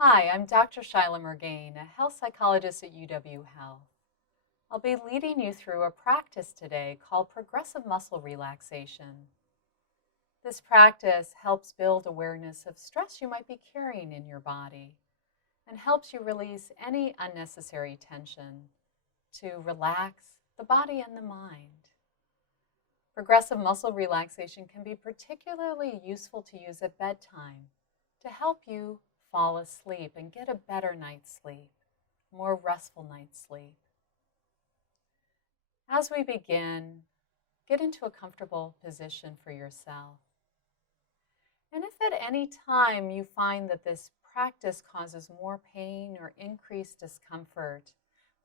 Hi, I'm Dr. Shilagh Mirgain, a health psychologist at UW Health. I'll be leading you through a practice today called Progressive Muscle Relaxation. This practice helps build awareness of stress you might be carrying in your body and helps you release any unnecessary tension to relax the body and the mind. Progressive muscle relaxation can be particularly useful to use at bedtime to help you fall asleep and get a better night's sleep, more restful night's sleep. As we begin, get into a comfortable position for yourself. And if at any time you find that this practice causes more pain or increased discomfort,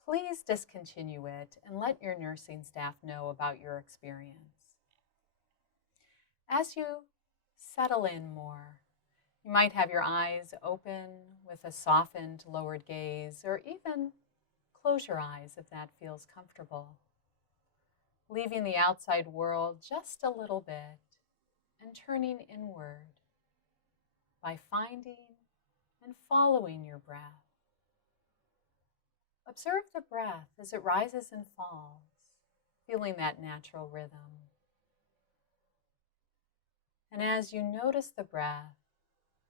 please discontinue it and let your nursing staff know about your experience. As you settle in more, you might have your eyes open with a softened, lowered gaze, or even close your eyes if that feels comfortable. Leaving the outside world just a little bit and turning inward by finding and following your breath. Observe the breath as it rises and falls, feeling that natural rhythm. And as you notice the breath,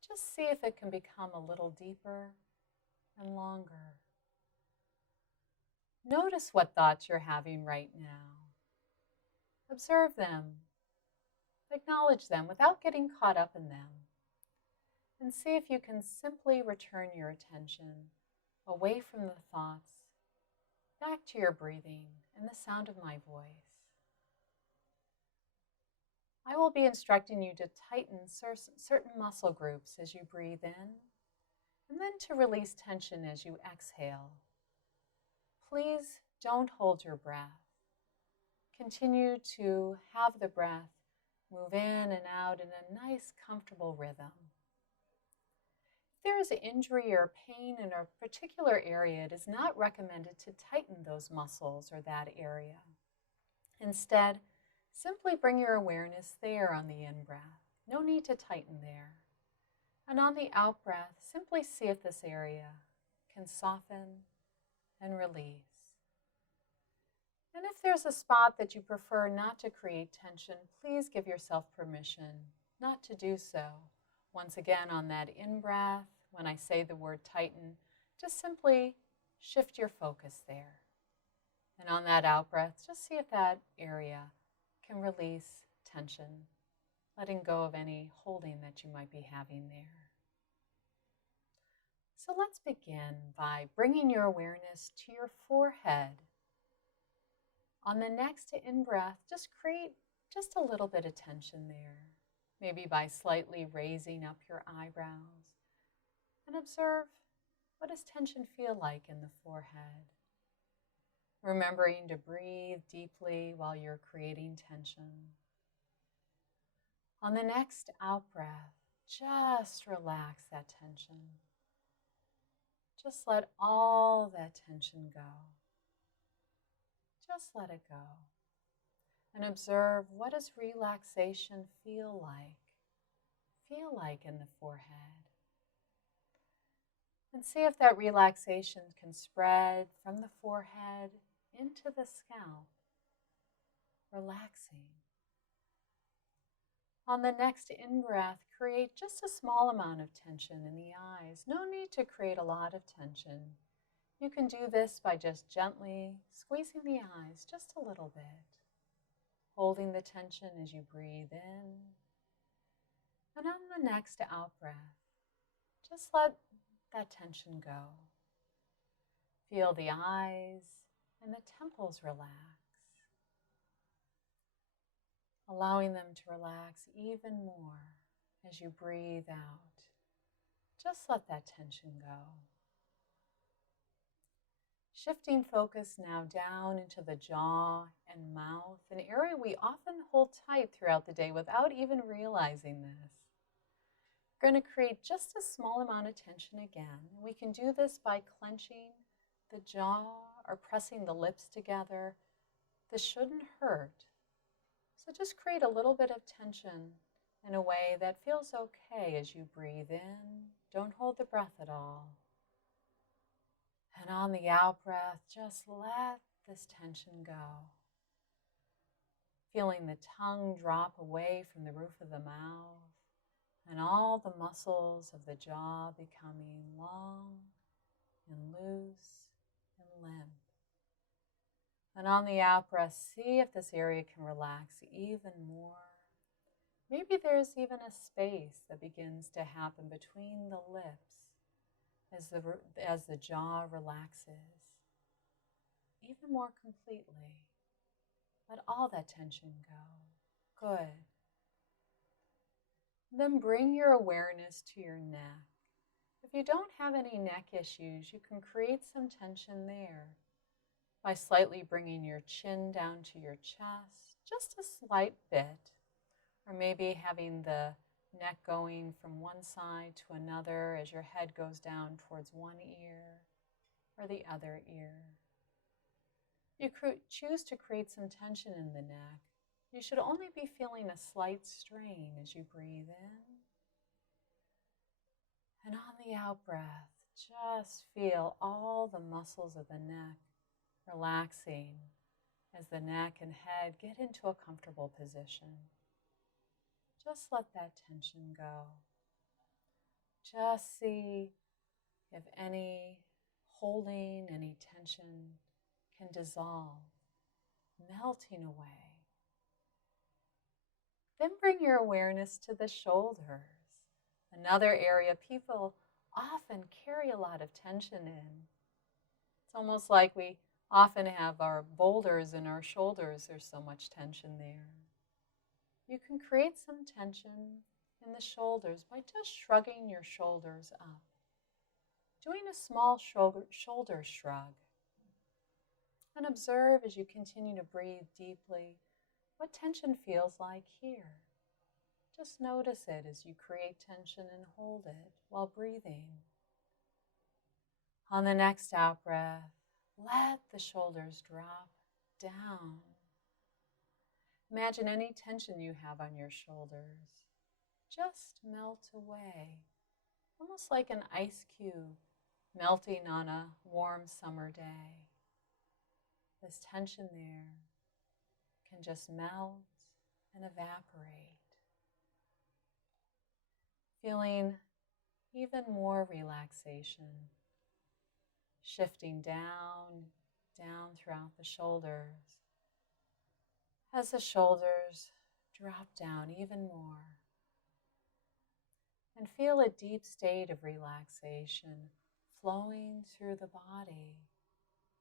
just see if it can become a little deeper and longer. Notice what thoughts you're having right now. Observe them, acknowledge them without getting caught up in them, and see if you can simply return your attention away from the thoughts, back to your breathing and the sound of my voice. I will be instructing you to tighten certain muscle groups as you breathe in, and then to release tension as you exhale. Please don't hold your breath. Continue to have the breath move in and out in a nice, comfortable rhythm. If there is injury or pain in a particular area, it is not recommended to tighten those muscles or that area. Instead, simply bring your awareness there on the in-breath. No need to tighten there. And on the out-breath, simply see if this area can soften and release. And if there's a spot that you prefer not to create tension, please give yourself permission not to do so. Once again, on that in-breath, when I say the word tighten, just simply shift your focus there. And on that out-breath, just see if that area can release tension, letting go of any holding that you might be having there. So let's begin by bringing your awareness to your forehead. On the next in-breath, just create just a little bit of tension there, maybe by slightly raising up your eyebrows, and observe what does tension feel like in the forehead. Remembering to breathe deeply while you're creating tension. On the next out-breath, just relax that tension. Just let all that tension go. Just let it go. And observe, what does relaxation feel like? Feel like in the forehead. And see if that relaxation can spread from the forehead into the scalp, relaxing. On the next in-breath, create just a small amount of tension in the eyes. No need to create a lot of tension. You can do this by just gently squeezing the eyes just a little bit, holding the tension as you breathe in. And on the next out-breath, just let that tension go. Feel the eyes and the temples relax, allowing them to relax even more as you breathe out. Just let that tension go. Shifting focus now down into the jaw and mouth, an area we often hold tight throughout the day without even realizing this. We're going to create just a small amount of tension again. We can do this by clenching the jaw or pressing the lips together. This shouldn't hurt. So just create a little bit of tension in a way that feels okay as you breathe in. Don't hold the breath at all. And on the out breath, just let this tension go. Feeling the tongue drop away from the roof of the mouth and all the muscles of the jaw becoming long and loose and limp. And on the out breath, see if this area can relax even more. Maybe there's even a space that begins to happen between the lips as the jaw relaxes even more completely. Let all that tension go. Good. Then bring your awareness to your neck. If you don't have any neck issues, you can create some tension there by slightly bringing your chin down to your chest, just a slight bit, or maybe having the neck going from one side to another as your head goes down towards one ear or the other ear. You choose to create some tension in the neck. You should only be feeling a slight strain as you breathe in. And on the out breath, just feel all the muscles of the neck relaxing as the neck and head get into a comfortable position. Just let that tension go. Just see if any holding, any tension can dissolve, melting away. Then bring your awareness to the shoulders, another area people often carry a lot of tension in. It's almost like we often have our boulders in our shoulders. There's so much tension there. You can create some tension in the shoulders by just shrugging your shoulders up. Doing a small shoulder shrug. And observe as you continue to breathe deeply what tension feels like here. Just notice it as you create tension and hold it while breathing. On the next out breath, let the shoulders drop down. Imagine any tension you have on your shoulders just melt away, almost like an ice cube melting on a warm summer day. This tension there can just melt and evaporate. Feeling even more relaxation, shifting down throughout the shoulders as the shoulders drop down even more. And feel a deep state of relaxation flowing through the body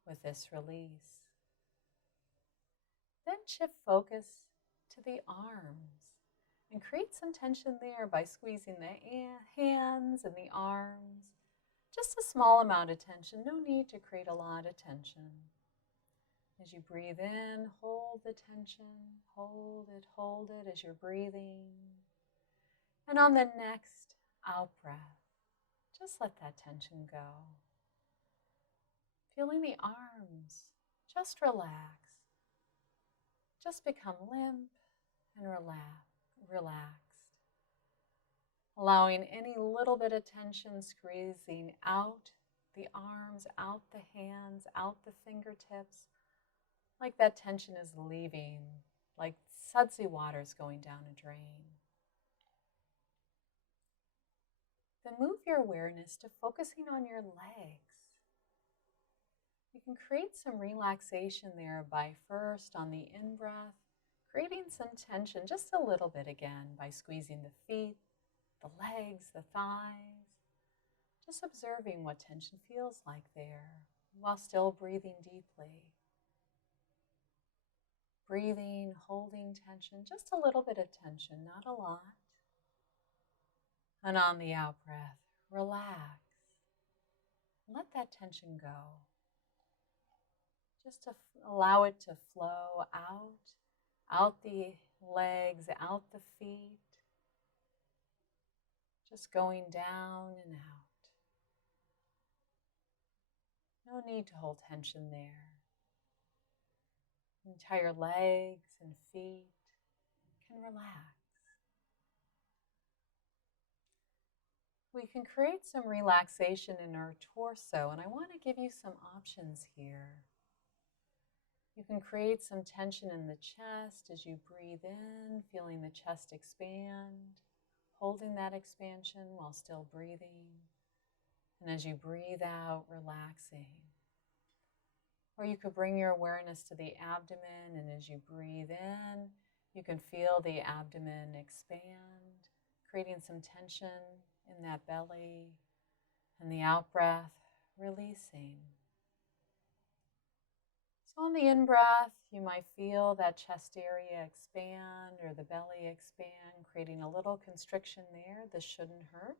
with this release. Then shift focus to the arms and create some tension there by squeezing the hands and the arms. Just a small amount of tension, no need to create a lot of tension. As you breathe in, hold the tension, hold it as you're breathing. And on the next out breath, just let that tension go. Feeling the arms just relax. Just become limp and relaxed. Allowing any little bit of tension squeezing out the arms, out the hands, out the fingertips, like that tension is leaving, like sudsy water's going down a drain. Then move your awareness to focusing on your legs. You can create some relaxation there by first, on the in-breath, creating some tension, just a little bit again, by squeezing the feet, the legs, the thighs. Just observing what tension feels like there while still breathing deeply. Breathing, holding tension, just a little bit of tension, not a lot. And on the out breath, relax. Let that tension go. Just to allow it to flow out the legs, out the feet. Just going down and out. No need to hold tension there. Entire legs and feet can relax. We can create some relaxation in our torso, and I want to give you some options here. You can create some tension in the chest as you breathe in, feeling the chest expand, holding that expansion while still breathing. And as you breathe out, relaxing. Or you could bring your awareness to the abdomen, and as you breathe in, you can feel the abdomen expand, creating some tension in that belly, and the out-breath, releasing. So on the in-breath, you might feel that chest area expand or the belly expand, creating a little constriction there. This shouldn't hurt.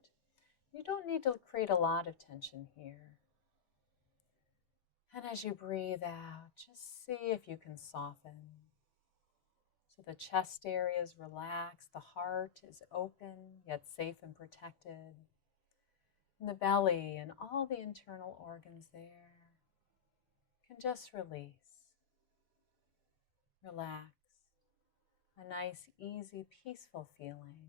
You don't need to create a lot of tension here. And as you breathe out, just see if you can soften. So the chest area is relaxed, the heart is open, yet safe and protected. And the belly and all the internal organs there can just release, relax. A nice, easy, peaceful feeling.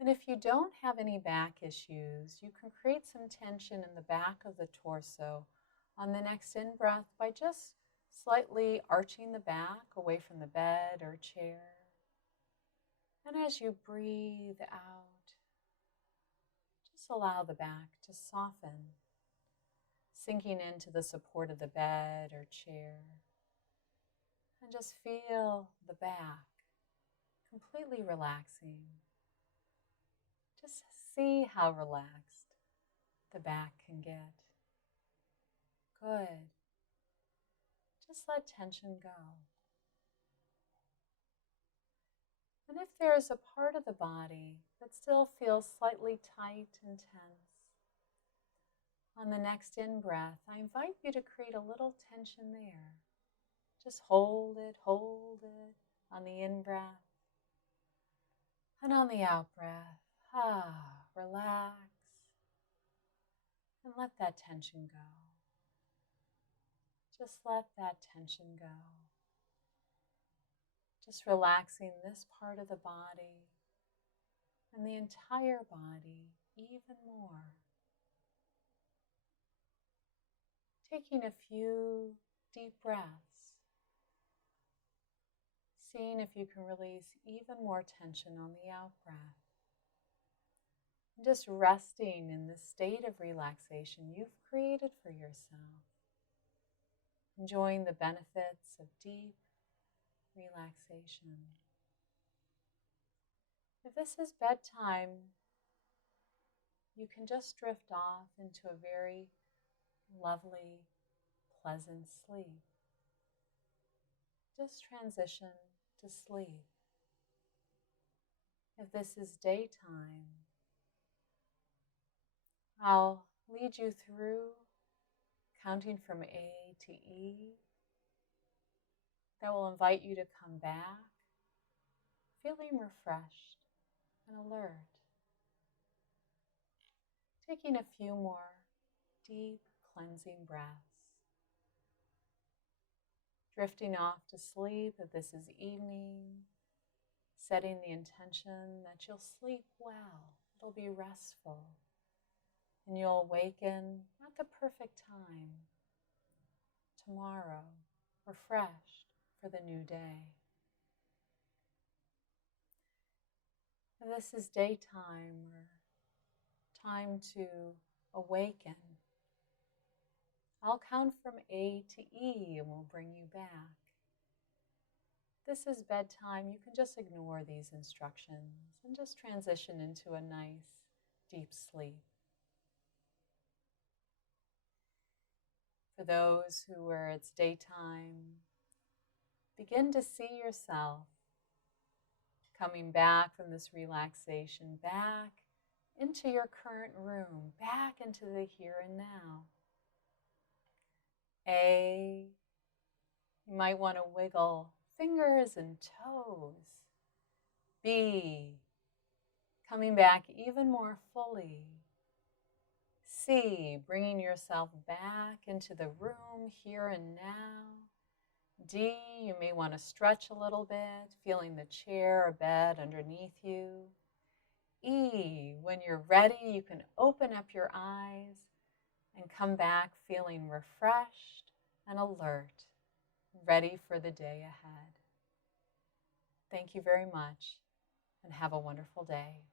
And if you don't have any back issues, you can create some tension in the back of the torso on the next in-breath by just slightly arching the back away from the bed or chair. And as you breathe out, just allow the back to soften, sinking into the support of the bed or chair. And just feel the back completely relaxing. Just see how relaxed the back can get. Good. Just let tension go. And if there is a part of the body that still feels slightly tight and tense, on the next in-breath, I invite you to create a little tension there. Just hold it on the in-breath. And on the out-breath, relax and let that tension go. Just let that tension go. Just relaxing this part of the body and the entire body even more. Taking a few deep breaths, seeing if you can release even more tension on the out-breath. And just resting in the state of relaxation you've created for yourself. Enjoying the benefits of deep relaxation. If this is bedtime, you can just drift off into a very lovely, pleasant sleep. Just transition to sleep. If this is daytime, I'll lead you through counting from A to E. That will invite you to come back, feeling refreshed and alert. Taking a few more deep cleansing breaths. Drifting off to sleep if this is evening. Setting the intention that you'll sleep well. It'll be restful. And you'll awaken at the perfect time. Tomorrow, refreshed for the new day. If this is daytime or time to awaken, I'll count from A to E and we'll bring you back. This is bedtime. You can just ignore these instructions and just transition into a nice, deep sleep. For those where it's daytime, begin to see yourself coming back from this relaxation, back into your current room, back into the here and now. A, you might want to wiggle fingers and toes. B, coming back even more fully. C, bringing yourself back into the room here and now. D, you may want to stretch a little bit, feeling the chair or bed underneath you. E. When you're ready, you can open up your eyes and come back feeling refreshed and alert, ready for the day ahead. Thank you very much and have a wonderful day.